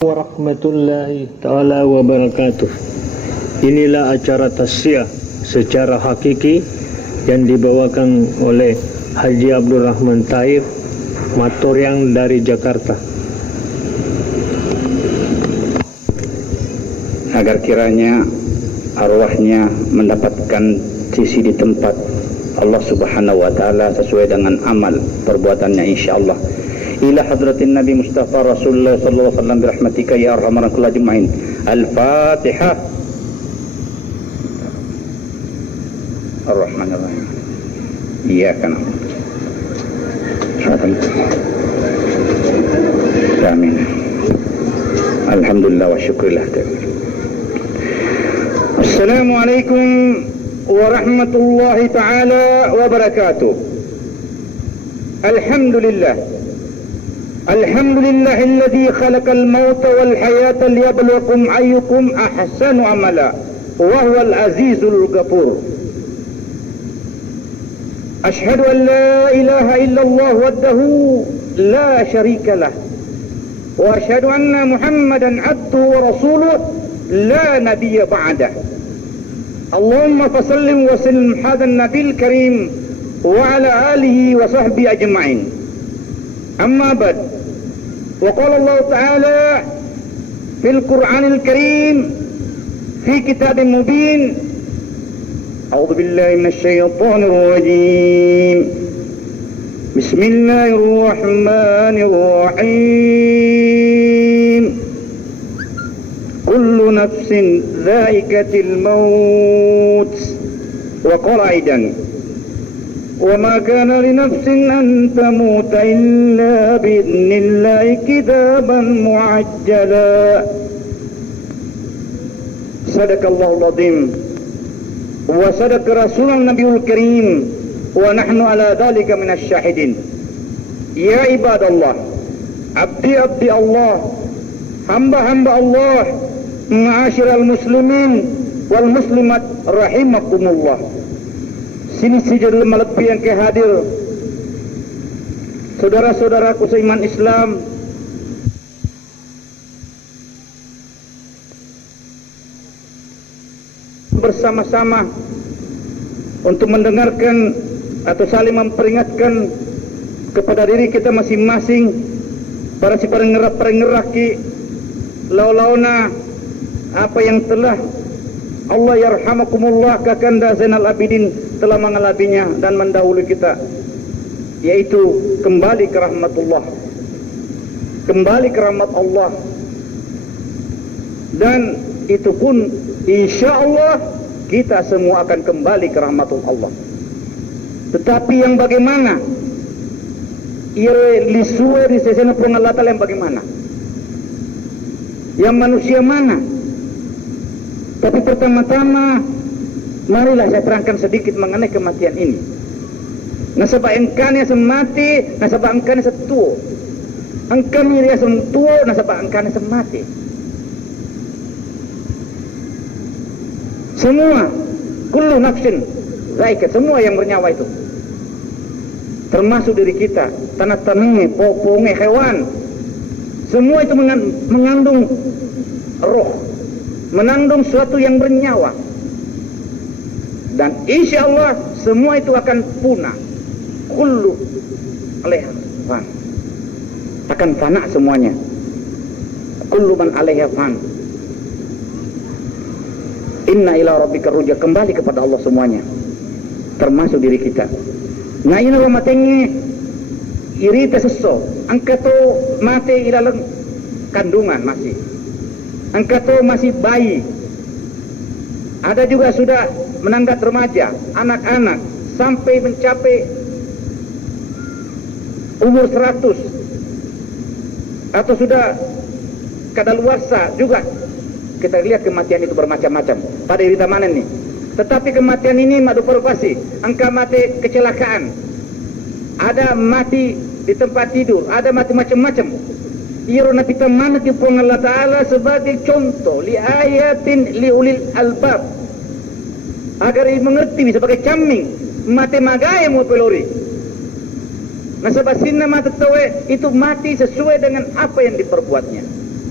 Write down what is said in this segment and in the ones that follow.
Warahmatullahi ta'ala wabarakatuh. Inilah acara tasfiyah secara hakiki yang dibawakan oleh Haji Abdul Rahman Taib Matoryang dari Jakarta, agar kiranya arwahnya mendapatkan sisi di tempat Allah Subhanahu wa taala sesuai dengan amal perbuatannya insyaallah. Ila hadratin Nabi Mustafa Rasulullah sallallahu alaihi wasallam birahmatika ya arhamar rahimin ajmain. Al-Fatihah. Ar-Rahmanir Rahim. Iyyaka na'budu. Amin. Alhamdulillah wa syukurillah. Assalamualaikum warahmatullahi taala wabarakatuh. Alhamdulillah. الحمد لله الذي خلق الموت والحياة ليبلوكم أيكم أحسن عملا وهو العزيز الغفور. أشهد أن لا إله إلا الله وحده لا شريك له وأشهد أن محمدا عبده ورسوله لا نبي بعده. اللهم فصل وسلم هذا النبي الكريم وعلى آله وصحبه أجمعين. أما بعد، وقال الله تعالى في القرآن الكريم في كتاب مبين: أعوذ بالله من الشيطان الرجيم، بسم الله الرحمن الرحيم، كل نفس ذائقة الموت. وقال أيضا: وما كان لنفس أن تموت إلا بإذن الله كتابا معجلا. صدق الله العظيم وصدق رسول النبي الكريم ونحن على ذلك من الشاهدين. يا عباد الله، عبدي الله، hamba Allah, ma'asyiral muslimin wal muslimat rahimakumullah. Sini sejauh lebih yang kehadir, saudara-saudaraku seiman Islam, bersama-sama untuk mendengarkan atau saling memperingatkan kepada diri kita masing-masing, para si pengerah ki launa apa yang telah Allah yarhamakumullah kakanda Zainal Abidin telah mengalaminya dan mendahului kita, yaitu kembali ke rahmatullah, kembali ke rahmat Allah, dan itu pun insyaallah kita semua akan kembali ke rahmatul Allah. Tetapi yang bagaimana? Ia lisuwe di sesena pengalatan yang bagaimana? Yang manusia mana? Tapi pertama-tama marilah saya terangkan sedikit mengenai kematian ini. Nasabah engkanya semati, nasabah engkanya setuo. Engkami dia setuo, nasabah engkanya semati. Semua, kullu nafsin zaiqah, semua yang bernyawa itu, termasuk diri kita, tanah-tanahnya, popongnya, hewan, semua itu mengandung roh, mengandung suatu yang bernyawa. Dan insya Allah semua itu akan punah. Kullu alaiha fan, akan fana semuanya. Kullu man alaiha fan. Inna ila rabbika ruja, kembali kepada Allah semuanya, termasuk diri kita. Nah ini romatengnya irita seso, angkato mati ilalang kandungan masih, angkato masih bayi. Ada juga sudah menandat remaja, anak-anak sampai mencapai umur 100 atau sudah kadaluarsa juga. Kita lihat kematian itu bermacam-macam pada diri mana nih. Tetapi kematian ini madu provokasi, angka mati kecelakaan, ada mati di tempat tidur, ada mati macam-macam. Irona kita mana ti Allah Ta'ala sebagai contoh li ayatin li ulil albab, agar mengerti sebagai caming mati magaya mo pelori. Nasabah sinna mati tawe itu mati sesuai dengan apa yang diperbuatnya.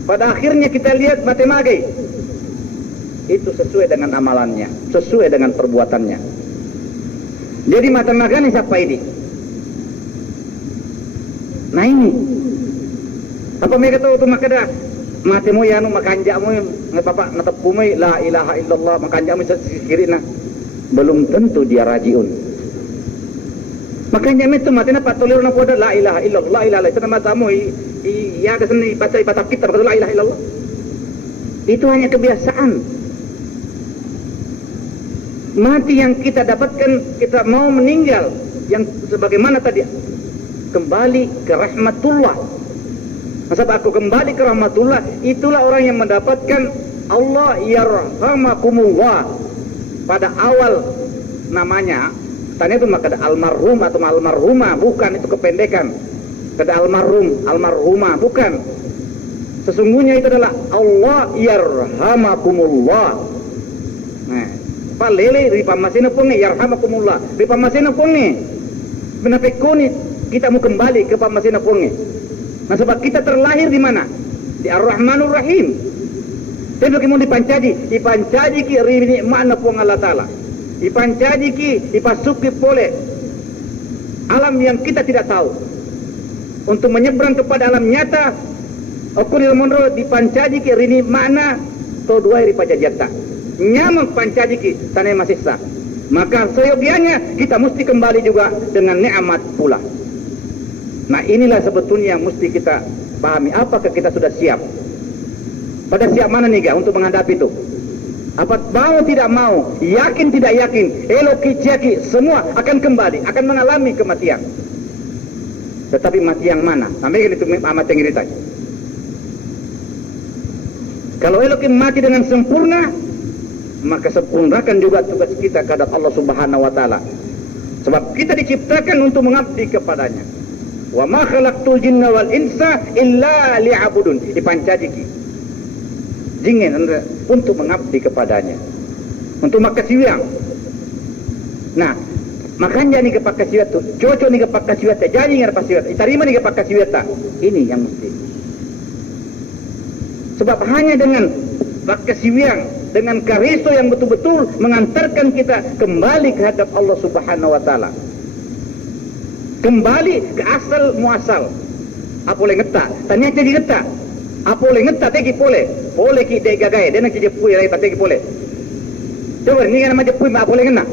pada akhirnya kita lihat mati mage. Itu sesuai dengan amalannya, sesuai dengan perbuatannya. Jadi mata magani siapa ini? Nah ini, apa mereka tahu tu makada mati mo yanu makanja mo ngapapa natapu mo la ilaha illallah makanja mo sa kiri na belum tentu dia rajiun. Makanya itu mati na patulir na pada la ilaha illallah, la ilaha itu nama tamu ya ada seni baca ibadah kita la ilaha illallah. Itu hanya kebiasaan. Mati yang kita dapatkan, kita mau meninggal yang sebagaimana tadi, kembali ke rahmatullah. Masa aku kembali ke rahmatullah, itulah orang yang mendapatkan Allah yarhamakumullah. Pada awal namanya tanya itu maka almarhum atau almarhumah, bukan itu kependekan. Kada almarhum, almarhumah, bukan. Sesungguhnya itu adalah Allah yarhamakumullah. Nah, palele ripa masina pun yarhamakumullah. Ripa masina pun benapekoni kita mau kembali ke pamasina pun. Nah, sebab kita terlahir di mana? Di Ar-Rahmanur Rahim. Tapi mau dipancaji ki rini mana pun Allah Taala. Dipancaji ki dipasuki boleh alam yang kita tidak tahu. Untuk menyeberang kepada alam nyata, okunil monro dipancaji ki rini mana to dua ripajajata. Nyaman pancajiki tanah masih sah. Maka seyogianya kita mesti kembali juga dengan nikmat pula. Nah inilah sebetulnya yang mesti kita pahami. Apakah kita sudah siap? Pada siap mana nih untuk menghadapi itu? Apa mau tidak mau, yakin tidak yakin, eloki ciaki, semua akan kembali, akan mengalami kematian. Tetapi mati yang mana? Ambil itu amat yang iritai. Kalau eloki mati dengan sempurna, maka sempurnakan juga tugas kita kepada Allah Subhanahu wa taala. Sebab kita diciptakan untuk mengabdi kepadanya. Wa ma khalaqtul jinna wal insa illa liya'budun. Dipancajiki. Jingin untuk mengabdi kepadanya. Untuk makasiwiang. Nah, makanya ni kepakasiwat tu, cocok ni kepakasiwat, jadi ngar pasiwat. Itarima ni kepakasiwat ta. Ini yang mesti. Sebab hanya dengan pakasiwiang, dengan kariso yang betul-betul mengantarkan kita kembali ke hadap Allah Subhanahu wa taala. Kembali ke asal muasal. Apa boleh ngeta? Tanya jadi ngeta. Apa boleh ngeta tegi boleh. Boleh ki de gagai, de nak jepui rai tegi boleh. Coba ni kan nama jepui apa boleh kena.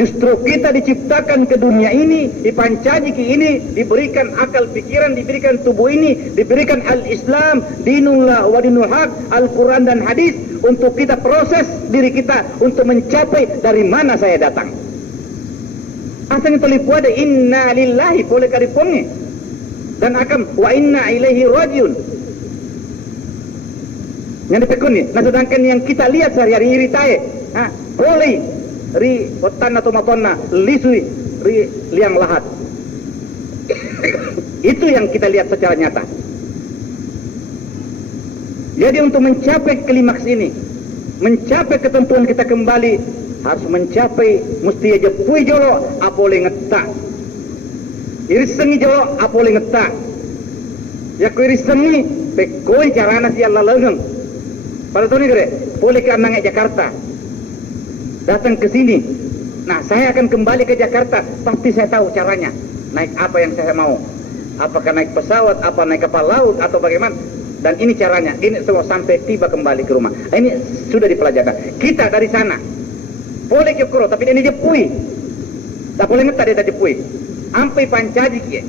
Justru kita diciptakan ke dunia ini, dipancaji ke ini, diberikan akal pikiran, diberikan tubuh ini, diberikan al-Islam, dinullah wa dinul haq, Al-Quran dan hadis, untuk kita proses diri kita untuk mencapai dari mana saya datang. Asalnya terlipu ada inna lillahi boleh karipungi dan akan wa inna ilaihi rajiun. Yang dipekuni. Nah sedangkan yang kita lihat sehari-hari iritai, boleh ri otan atau matonna lisui ri liang lahat. Itu yang kita lihat secara nyata. Jadi untuk mencapai klimaks ini, mencapai ketentuan kita kembali, harus mencapai mesti aja pui jolo apole ngetak. Iris sengi jolo apole ngetak. Ya ku iris sengi pekoi carana si Allah lengeng. Pada tahun ini boleh ke anangnya Jakarta. Datang ke sini. Nah, saya akan kembali ke Jakarta. Pasti saya tahu caranya. Naik apa yang saya mau. Apakah naik pesawat, apa naik kapal laut, atau bagaimana. Dan ini caranya. Ini semua sampai tiba kembali ke rumah. Ini sudah dipelajarkan. Kita dari sana. Boleh ke kuro, tapi ini jepui. Tak boleh ngetak dia tak jepui. Ampai pancaji ke.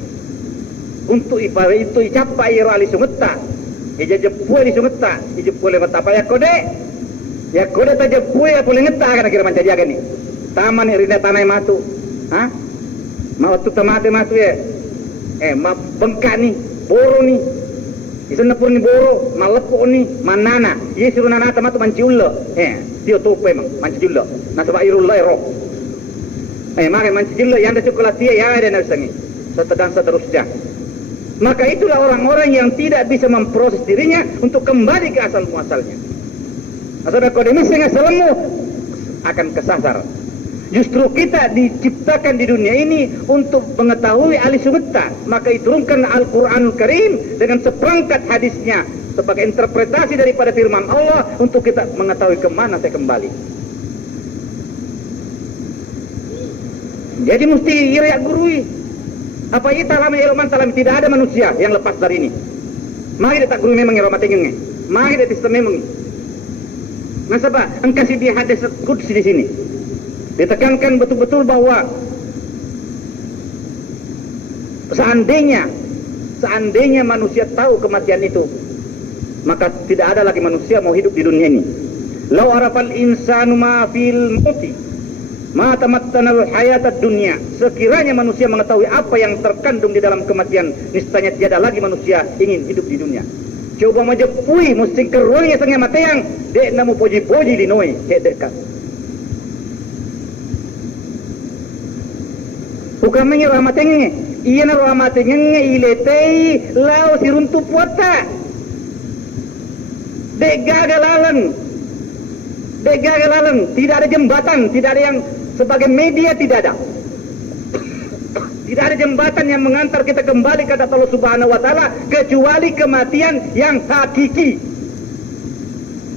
Untuk ibarat itu icapai ali sungeta. Ija jepui di sungeta. Ija boleh metapa ya kode. Ya kode tak jepui ya boleh ngetak kan kira mancaji agan ni. Taman ni rinda tanai matu. Mau tu tamate matu ya. Ma bengkak ni, boro ni. Isenapur ni boro, malepo ni, manana. Ye suruh nana tamatu manciulla. Dia tope mang manciulla. Nasaba irullah roh. Maka manciulla yang ada cokolatia ya ada nasangi. Seterusnya. Maka itulah orang-orang yang tidak bisa memproses dirinya untuk kembali ke asal muasalnya. Asal kode mising asalmu akan kesasar. Justru kita diciptakan di dunia ini untuk mengetahui ahli surga. Maka diturunkan Al-Quranul Karim dengan seperangkat hadisnya sebagai interpretasi daripada firman Allah untuk kita mengetahui kemana saya kembali. Jadi mesti iriak gurui. Apa ita lama eloman talam tidak ada manusia yang lepas dari ini. Mari kita guru memang eloman tengenge. Mari kita sistem memang. Nasabah engkasih di hadis qudsi di sini. Ditekankan betul-betul bahwa seandainya manusia tahu kematian itu, maka tidak ada lagi manusia mau hidup di dunia ini. Lau arafal insanu ma fil mauti ma tamattana hayatad dunya. Sekiranya manusia mengetahui apa yang terkandung di dalam kematian, niscaya tiada lagi manusia ingin hidup di dunia. Coba majapui mesti keruangnya sangat mateang, dek namu poji-poji di noi, dek dekat. Bukan mengira matengnya, iya naro matengnya iletei lau siruntu puata. Dek gagalalan, tidak ada jembatan, tidak ada yang sebagai media, tidak ada. Tidak ada jembatan yang mengantar kita kembali kepada Allah Subhanahu wa taala kecuali kematian yang hakiki.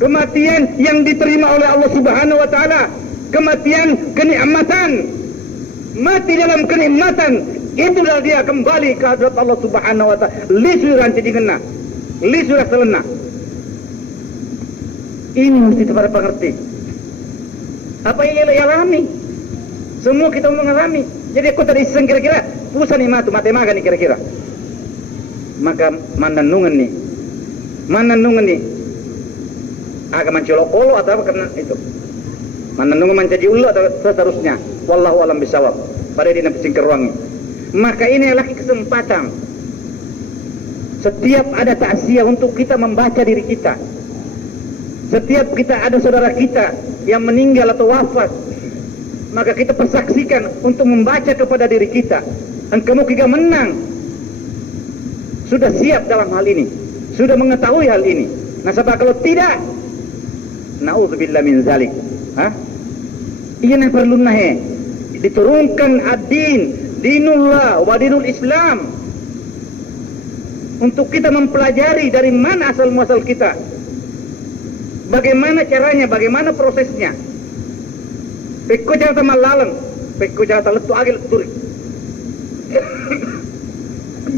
Kematian yang diterima oleh Allah Subhanahu wa taala, kematian kenikmatan. Mati dalam kenikmatan, itulah dia kembali ke hadirat Allah Subhanahu wa taala. Lisuran cidingena, lisuran selena. Ini mesti kepada pengerti. Apa yang ia alami? Semua kita mengalami. Jadi aku tadi iseng kira-kira pusat ni matu matemaga ni kira-kira. Maka mananungan ni agak mencolok-kolok atau apa karena itu. Mananungan mencaji ulo atau seterusnya. Wallahu alam bisawab. Pada dina pising keruangi. Maka ini adalah kesempatan. Setiap ada takziah untuk kita membaca diri kita. Setiap kita ada saudara kita yang meninggal atau wafat, maka kita persaksikan untuk membaca kepada diri kita. Engkau kita menang. Sudah siap dalam hal ini. Sudah mengetahui hal ini. Nah sebab kalau tidak, na'udzubillah min zalik. Ia yang perlu nahe. Diturunkan ad-din, dinullah wa dinul Islam. Untuk kita mempelajari dari mana asal muasal kita. Bagaimana caranya, bagaimana prosesnya. Pekko jangan malalang, pekko jangan letu agil turi.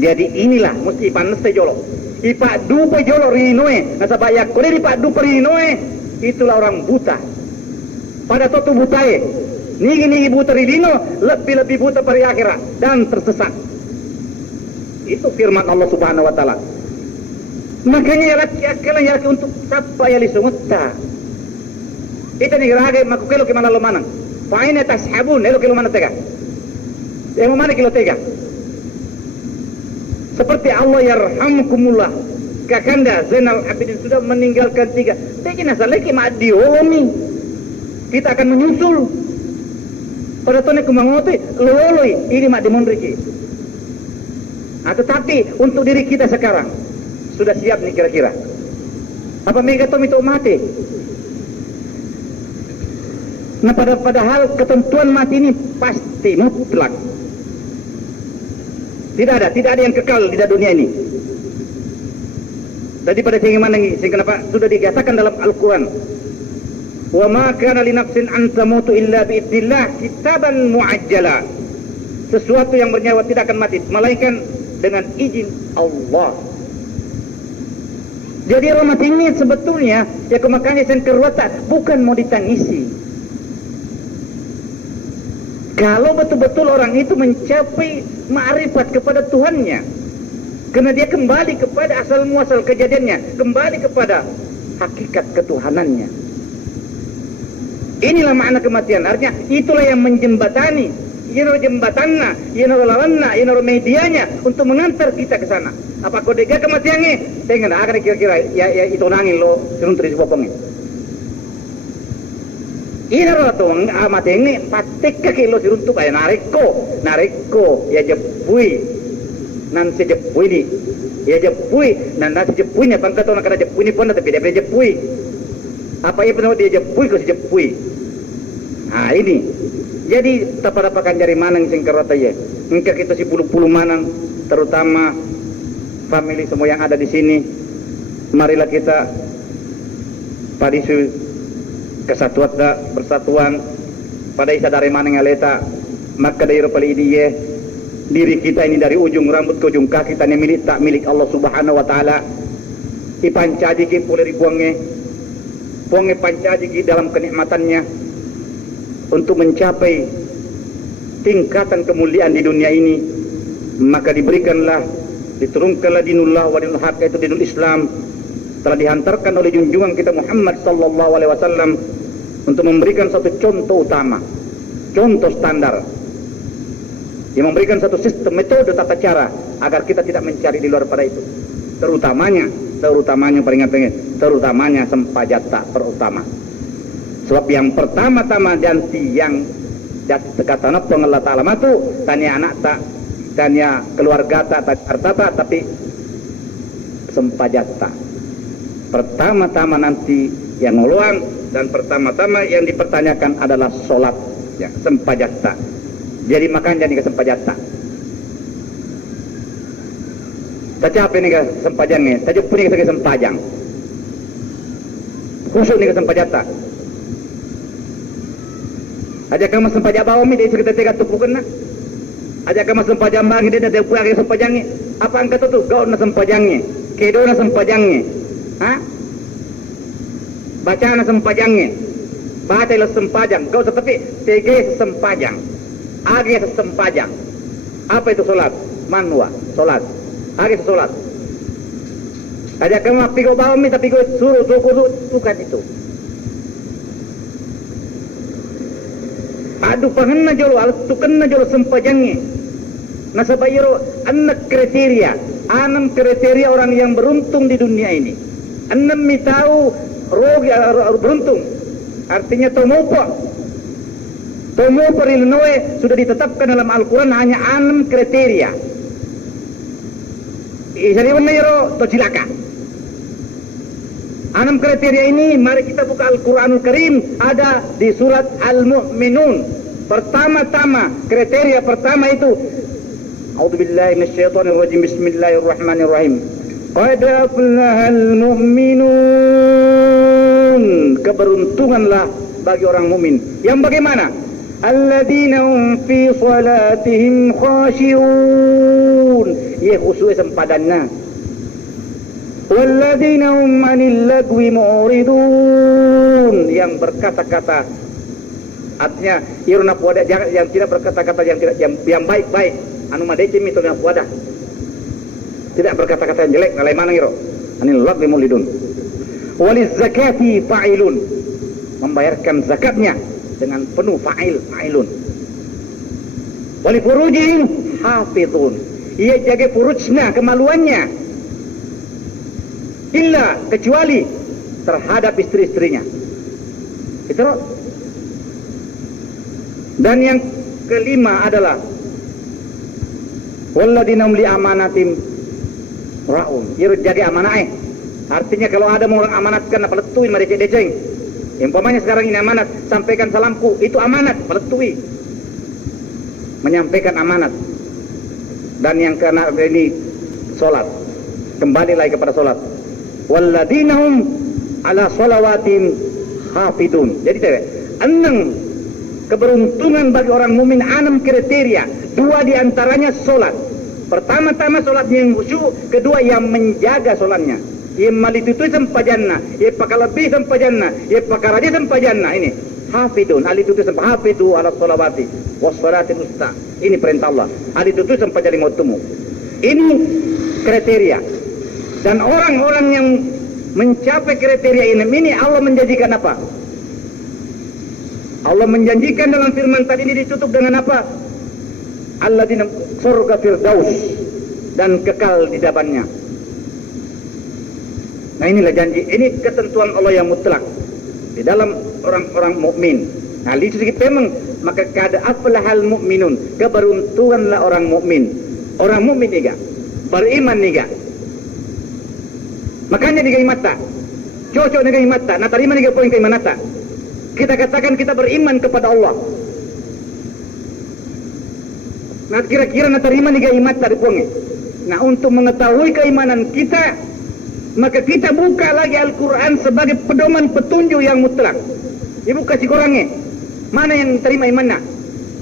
Jadi inilah mesti panas jolo. Ipak dupa jolo rinoe, nasabah yak kore ipak dupa rinoe, itulah orang buta. Pada totu butae, nigi buta rino, lebih buta pada akhirat dan tersesat. Itu firman Allah Subhanahu wa taala. Makanya laki untuk siapa yang lisungutta. Ita ni raga makukelo ke mana lo manang. Paine tashabun elo kilo mana tega. Emo mana kilo tega. Seperti Allah yarhamkumullah. Kakanda Zainal Abidin sudah meninggalkan 3. Tegi nasaleki ma diomi. Kita akan menyusul. Pada tone kumangote loloi ini mak dimonriki. Tetapi untuk diri kita sekarang sudah siap nih kira-kira. Apa megatom itu mati? Nah padahal ketentuan mati ini pasti mutlak. Tidak ada yang kekal di dunia ini. Daripada sehingga kenapa sudah dikatakan dalam Al-Quran. Wa ma kana li nafsin an tamutu illa bi idznillah kitaban muajjala. Sesuatu yang bernyawa tidak akan mati melainkan dengan izin Allah. Jadi orang mati ini sebetulnya ya makanya sengkerwata bukan mau ditangisi. Kalau betul-betul orang itu mencapai ma'rifat kepada Tuhannya, karena dia kembali kepada asal muasal kejadiannya, kembali kepada hakikat ketuhanannya. Inilah makna kematian. Artinya itulah yang menjembatani, ia jembatanna, ia lawanna, ia medianya untuk mengantar kita ke sana. Apa kau dega kematiannya? Tengah akan kira-kira ya itu nangin lo seruntri sepopongnya. Ina ratong amatenge patek kilo siruntuk ay nareko ya jepui nan se jepui ni ya jepui nan nasi jepui ni pangkato nak ada jepui ni pun tapi dia jepui apa ia pernah dia jepui ko si jepui. Nah ini Jadi tapadapakan jari manang sing kerata ya. Engka kita si puluh-puluh manang, terutama family semua yang ada di sini. Marilah kita padisu kesatuan bersatuan pada isa dari manang aleta maka dari pali diye diri kita ini dari ujung rambut ke ujung kaki tanya milik tak milik Allah Subhanahu wa taala. Ipancaji ki puleri buangnya pancaji ki dalam kenikmatannya untuk mencapai tingkatan kemuliaan di dunia ini, maka diturunkanlah dinullah wa dinul haq, yaitu dinul Islam, telah dihantarkan oleh junjungan kita Muhammad sallallahu alaihi wasallam untuk memberikan satu contoh utama, contoh standar, yang memberikan satu sistem metode tata cara agar kita tidak mencari di luar pada itu. Terutamanya terutamanya sempajata perutama. Sebab yang pertama-tama dan yang kata Allah Ta'ala itu tanya anak tak, tanya keluarga tak, harta tapi sempajata. Pertama-tama nanti yang ngeluang dan pertama-tama yang dipertanyakan adalah sholat, ya, sempajata. Jadi makanya nih ke sempajata. Tacape nih ke sempajangnya, tajuk punya ke sempajang. Khusus nih ke sempajata. Aja kamu sempajak bawah mi dia cerita tiga tupukan nak. Aja kamu sempajak bang dia dah puak dia sempajangnya. Apa angkat tu? Kau na sempajangnya, kedo na sempajangnya. Ha? Baca na sempajangnya. Baca la sempajang. Kau tetapi tege sempajang. Age sempajang. Apa itu solat? Manwa, solat. Age solat. Aja kamu api kau bawah mi tapi kau suruh bukan itu. Adu pahanna jolo tukanna jolo sempajangnya. Nasabayiro anak kriteria, 6 kriteria orang yang beruntung di dunia ini. 6 tahu rogi beruntung. Artinya tomopo Illinois sudah ditetapkan dalam Al-Quran hanya 6 kriteria. Isari mana yoro to cilaka. 6 kriteria ini mari kita buka Al-Quranul Karim, ada di surat Al-Mu'minun. Pertama-tama kriteria pertama itu A'udzubillahi minasyaitonirrajim. Bismillahirrahmanirrahim. Qad aflahal mu'minun. Keberuntunganlah bagi orang mukmin. Yang bagaimana? Alladzina hum fi salatihim khashi'un. Ye khusus sempadannya. Walladzina hum 'anil lagwi mu'ridun. Yang berkata-kata, artinya iruna puada yang tidak berkata-kata yang baik-baik. Anu madece mito yang puada. Tidak berkata-kata yang jelek, nalai mana iro? Anil lagwi mu'ridun. Waliz zakati fa'ilun. Membayarkan zakatnya dengan penuh fa'ilun. Wali furujihim hafizun. Ia jaga furujnya, kemaluannya. Illa kecuali terhadap istri-istrinya. Itu. Dan yang kelima adalah walladzina hum li amanatim raun. Ia jaga amanah. Artinya kalau ada mau orang amanatkan apa letuin mari deceng. Umpamanya sekarang ini amanat, sampaikan salamku, itu amanat, meletui. Menyampaikan amanat. Dan yang keenam ini salat. Kembali lagi kepada salat. Walladzina hum ala shalawatim hafidun. Jadi cewek, 6 keberuntungan bagi orang mukmin, 6 kriteria. 2 diantaranya salat. Pertama-tama salatnya yang khusyuk, kedua yang menjaga salatnya. Ia malitutui sempajanna, ia pakalabih sempajanna, ia pakaraja sempajanna. Ini hafidun, alitutui hafidu ala sholawati wassalatil usta. Ini perintah Allah. Alitutui sempajani ngotumu. Ini kriteria. Dan orang-orang yang mencapai kriteria ini Allah menjanjikan apa? Allah menjanjikan dalam firman tadi ini ditutup dengan apa? Alladzina surga firdaus, dan kekal di dalamnya. Nah inilah janji, ini ketentuan Allah yang mutlak di dalam orang-orang mukmin. Nah itu sedikit memang, maka kada aflahal mu'minun, keberuntunganlah orang mukmin. Orang mukmin juga beriman juga. Makanya digai mata, cocok digai mata. Nah terima digai poin keiman mata. Kita katakan kita beriman kepada Allah. Nah kira-kira na terima ni imat tadi ponge. Nah untuk mengetahui keimanan kita, maka kita buka lagi Al-Quran sebagai pedoman petunjuk yang mutlak. Ibu kasih korangnya, mana yang terima imannya?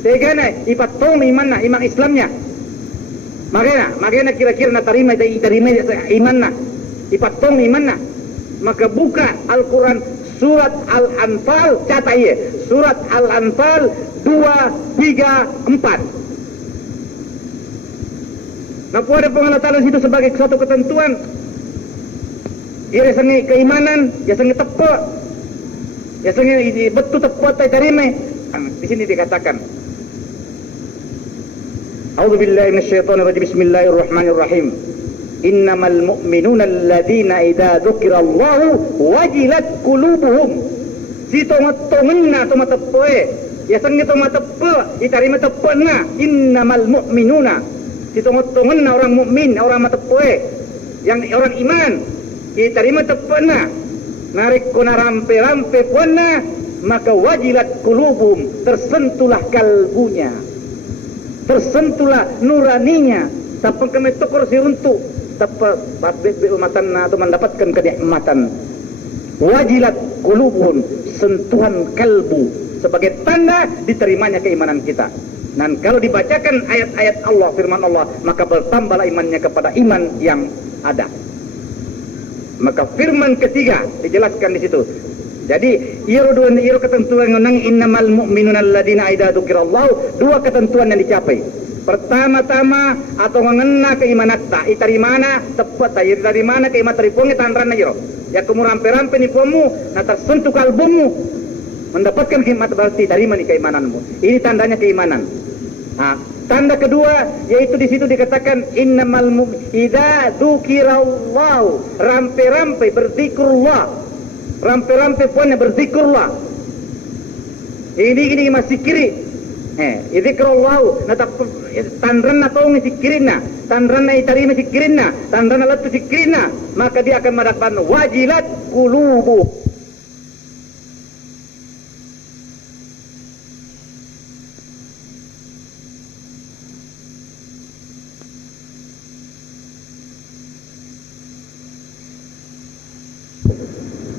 Tegana ipatong imannya, iman Islamnya. Makanya kira-kira na terima imannya, ipatong imannya. Maka buka Al-Quran surat Al-Anfal, catat ya, surat Al-Anfal 2, 3, 4. Nah, ada pengalatan situ sebagai suatu ketentuan. Ia sangi keimanan, ia sangi tepat, ia sangi betul tepat tay terima. Di sini dikatakan. A'udzubillahi minasyaitonirrajim. Bismillahirrahmanirrahim. Innamal mu'minuna alladzina idza dzukirallahu wajilat qulubuhum. Si tomat-tomenna tomat-tepoe. Ya sangi tomat-tepo, itarima tepona. Innamal mu'minuna. Si tomat-tomenna orang mukmin, orang matepoe, yang orang iman. Itarima tepona. Narik kona rampe-rampe pona, maka wajilat qulubuhum, tersentuhlah kalbunya. Tersentuhlah nuraninya. Tapang kami tokor si untuk dapat umatan atau mendapatkan kenikmatan. Wajilat qulubuhum, sentuhan kalbu sebagai tanda diterimanya keimanan kita. Dan kalau dibacakan ayat-ayat Allah, firman Allah, maka bertambahlah imannya kepada iman yang ada. Maka firman ketiga dijelaskan di situ. Jadi ieu ketentuan ngenang innamal mu'minuna alladzina idza dzukirallahu, dua ketentuan yang dicapai. Pertama-tama atau ngena keimanan ta itarimana tepat ta itarimana keiman teripongnya tanran jero. Ya kamu rampe-rampe ni pomu na tersentuh kalbumu mendapatkan keiman berarti terima ni keimananmu. Ini tandanya keimanan. Nah, tanda kedua yaitu di situ dikatakan innamal idza dzukirallahu, rampe-rampe berzikrullah. Rampe-rampe puannya berzikrullah. Ini masih kiri. Zikrullah natap tandran atau sikirina, tandran itarima sikirina, tandran latu sikirina, maka dia akan mendapatkan wajilat qulubu.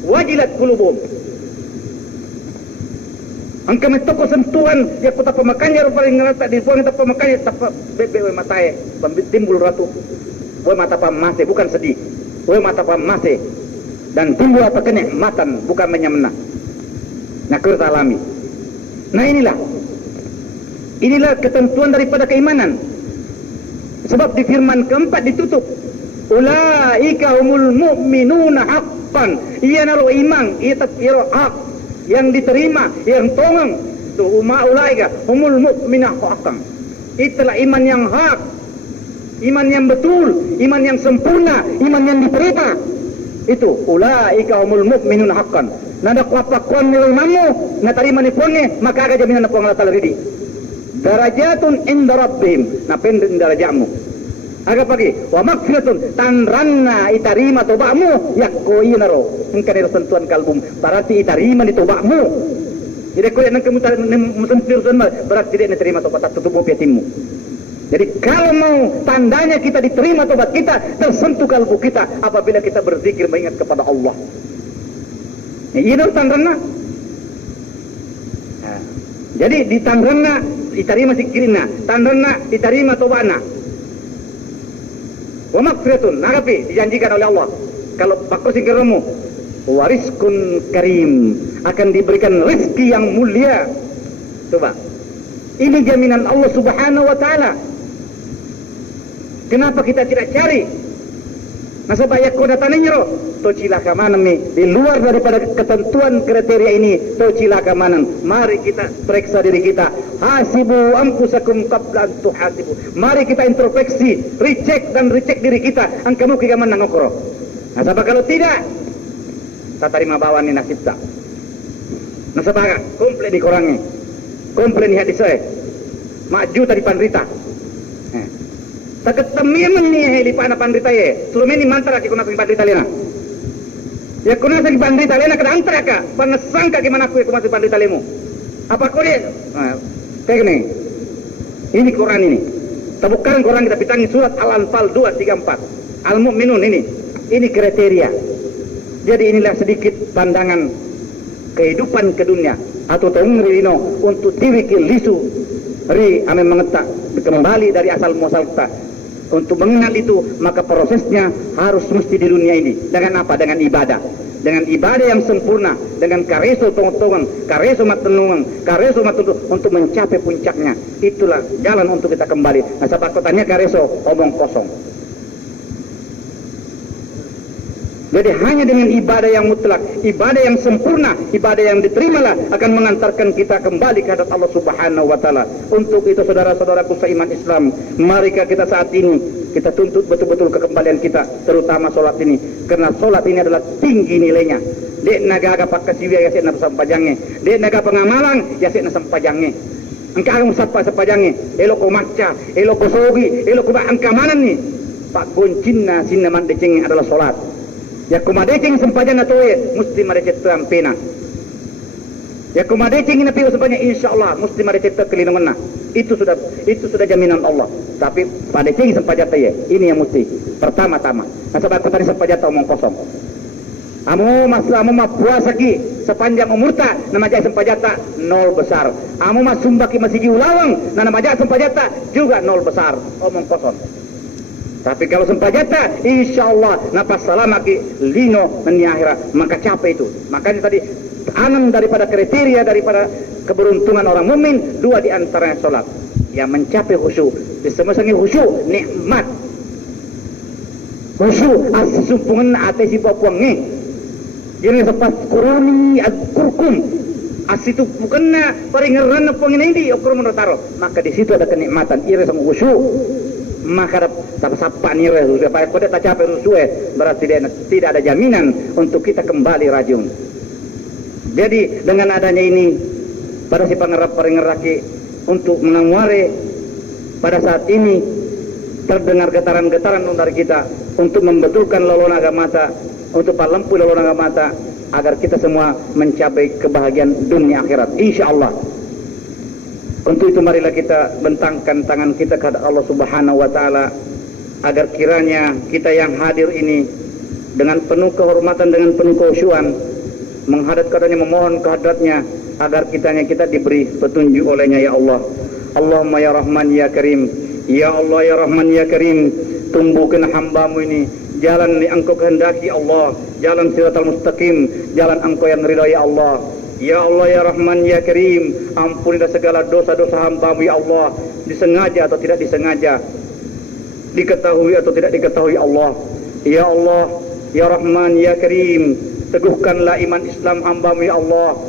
Wajilat qulubuhum. Angka metoko sentuhan ya kota pemakannya paling ngerata di buang tak pemakannya tak bebe matae timbul ratu. We mata pamase bukan sedih. We mata pamase dan timbul apa kenikmatan bukan menyemena. Nah kerta alami. Nah inilah ketentuan daripada keimanan. Sebab di firman keempat ditutup. Ulaika humul mu'minuna haqqan. Ia naruh iman, ia takfiro hak. Yang diterima, yang tongeng tu ulaika humul mu'minah haqqan. Itulah iman yang hak, iman yang betul, iman yang sempurna, iman yang diterima. Itu ulaika humul mu'minun haqqan. Nada kuapa kuan nilai mamu, na terima ni puange, maka aga jaminan na puang latal ridi. Darajatun inda rabbihim, na pendek darajatmu. Aga pagi, wa maghfiratun tanranna itarima tobakmu yakko inaro. Engkau ada sentuhan kalbum, berarti itarima di tobakmu. Jadi kau yang kamu sentuh berarti tidak diterima tobat tutup piatimmu. Jadi kalau mau tandanya kita diterima tobat kita, tersentuh kalbu kita apabila kita berzikir mengingat kepada Allah. Ini tanranna. Jadi di tanranna itarima sikirina, tanranna itarima tobatna. Wa maghfiratun, narapi dijanjikan oleh Allah. Kalau pakko sikiramu, wariskun karim, akan diberikan rezeki yang mulia. Coba. Ini jaminan Allah Subhanahu wa taala. Kenapa kita tidak cari? Masa banyak kau datang nyero, to cilaka manan nih. Di luar daripada ketentuan kriteria ini, to cilaka manan. Mari kita periksa diri kita. Hasibu anfusakum qabla an tuhasibu. Mari kita introspeksi, recheck diri kita. Angkamu ke mana ngokro. Nah, sebab kalau tidak, tak terima bawaan ni nasib tak. Nah, sebab komplain dikurangi. Komplain hati saya. Maju tadi panrita. Tak ketemu ni lipat na pandrita ye. Selama ini mantra ki kuna pandrita lena. Ya kuna sa pandrita lena kada antra ka. Panasang ka gimana aku masih pandrita lemu. Apa kau dia? Kayak gini. Ini Quran ini. Sekarang korang kita pitangi surat Al-Anfal 234. Al-Mu'minun ini kriteria. Jadi inilah sedikit pandangan kehidupan ke dunia atau taungrino untuk tiwikil lisu ri ame mengetak kembali dari asal muasal kita. Untuk mengenal itu maka prosesnya harus mesti di dunia ini. Dengan apa? Dengan ibadah. Dengan ibadah yang sempurna, dengan kareso tong-tongan, kareso matenungan, kareso matuduk untuk mencapai puncaknya. Itulah jalan untuk kita kembali. Nah, sebab kotanya kareso omong kosong. Jadi hanya dengan ibadah yang mutlak, ibadah yang sempurna, ibadah yang diterimalah akan mengantarkan kita kembali ke hadapan Allah Subhanahu wa taala. Untuk itu saudara-saudaraku seiman Islam, mari kita saat ini kita tuntut betul-betul kekembalian kita, terutama solat ini. Karena solat ini adalah tinggi nilainya. Dek nagaga pakasiwia ya sena sampajangnya. Dek naga pengamalang ya sena sampajangnya. Engkau akan sapa sampajangnya. Elo ko maca, elo ko sogi, elo ko angkamanan ni. Pak goncina sinaman deceng adalah solat. Ya kumadecing sempajan atau mesti madecet pena. Ya kumadecing na piu sebanyak insyaallah mesti madecet kelindungan. Itu sudah jaminan Allah. Tapi padecing sempajan ya ini yang mesti pertama-tama. Nah sebab tadi sempajan omong kosong. Amu puasa ki sepanjang umurta nama jaya sempajata nol besar. Amu mas sumbaki masih ulawang nama jaya sempajata juga nol besar. Omong kosong. Tapi kalau sempajata, insya Allah napas salamaki lino meni akhirat, maka capai itu. Makanya tadi anam daripada kriteria daripada keberuntungan orang mukmin dua di antaranya solat yang mencapai khusyuk. Disemesangi khusyuk nikmat. Khusyuk asumpungan atesi papuangnya. Jadi sepas kuruni azkurkum. Asitu bukannya paringeran pengin ini okrum taro. Maka di situ ada kenikmatan ira sama khusyuk. Maka sapa ni supaya pada tak capai rusue berarti tidak ada jaminan untuk kita kembali rajung. Jadi dengan adanya ini pada si pangerap paringeraki untuk menangware pada saat ini terdengar getaran-getaran dari kita untuk membetulkan lolona agamata, untuk palempu lolona agamata agar kita semua mencapai kebahagiaan dunia akhirat insyaallah. Untuk itu marilah kita bentangkan tangan kita kepada Allah Subhanahu wa taala agar kiranya kita yang hadir ini dengan penuh kehormatan, dengan penuh kekhusyuan menghadap kepadanya, memohon kehadratnya agar kita diberi petunjuk olehnya ya Allah. Allahumma ya Rahman ya Karim, ya Allah ya Rahman ya Karim, tumbuhkan hamba-Mu ini jalan yang Engkau kehendaki Allah, jalan siratal mustaqim, jalan Engkau yang ridha ya Allah. Ya Allah ya Rahman ya Karim, ampunilah segala dosa-dosa hamba-Mu ya Allah, disengaja atau tidak disengaja, diketahui atau tidak diketahui Allah. Ya Allah ya Rahman ya Karim, teguhkanlah iman Islam hamba-Mu ya Allah,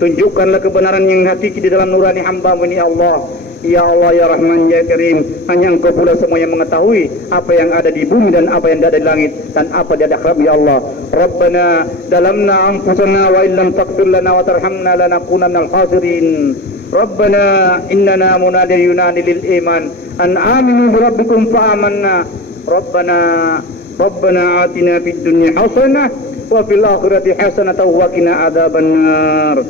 tunjukkanlah kebenaran yang hakiki di dalam nurani hamba-Mu ini ya Allah. Ya Allah ya Rahman ya Karim, hanya Engkau pula semua yang mengetahui apa yang ada di bumi dan apa yang ada di langit dan apa di akhirat ya Allah. Rabbana dalamna anfusana wa illam taghfir lana wa tarhamna lanakunanna minal khasirin. Rabbana innana munadi yunadi lil iman an aminu bi rabbikum fa amanna. Rabbana atina fid dunya hasanah wa fil akhirati hasanah wa qina adzabannar.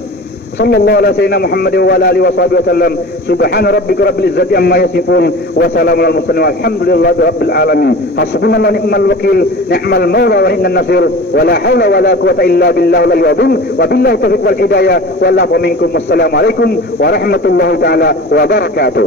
Sallallahu alaihi sayyidina Muhammad wa ala alihi wa sahbihi wasallam. Subhana rabbika rabbil izzati amma yasifun wa salamun alal mursalin walhamdulillahi rabbil alamin. Hasbunallahu wa ni'mal wakil, ni'mal maula wa innan nasir, wa la haula wa la quwwata illa billahi al-aliyyil azim wa billahi taufiq wal hidayah wallahu minkum. Wassalamu alaikum warahmatullahi taala wabarakatuh.